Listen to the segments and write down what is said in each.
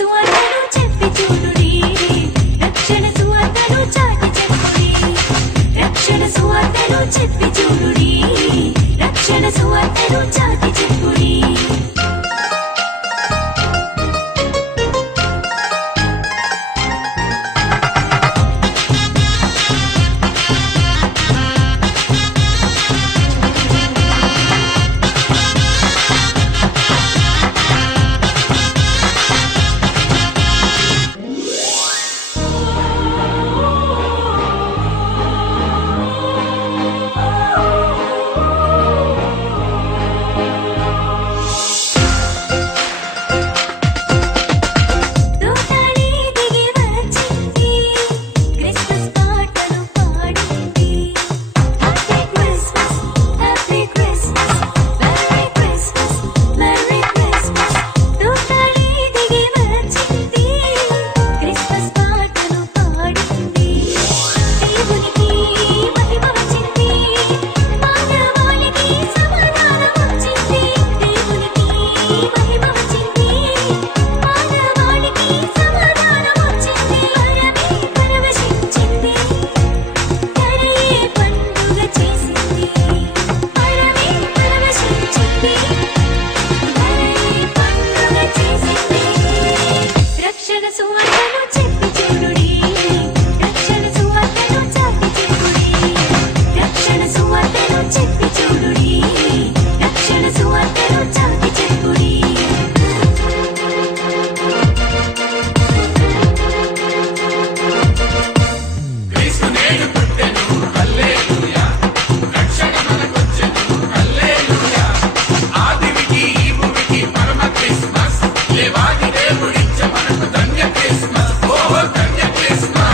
is what I Christmas.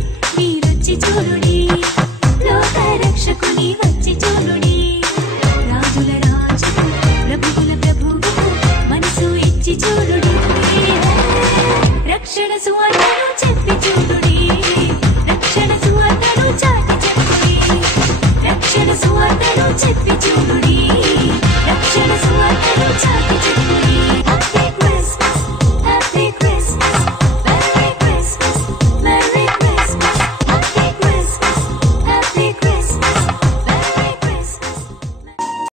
us one.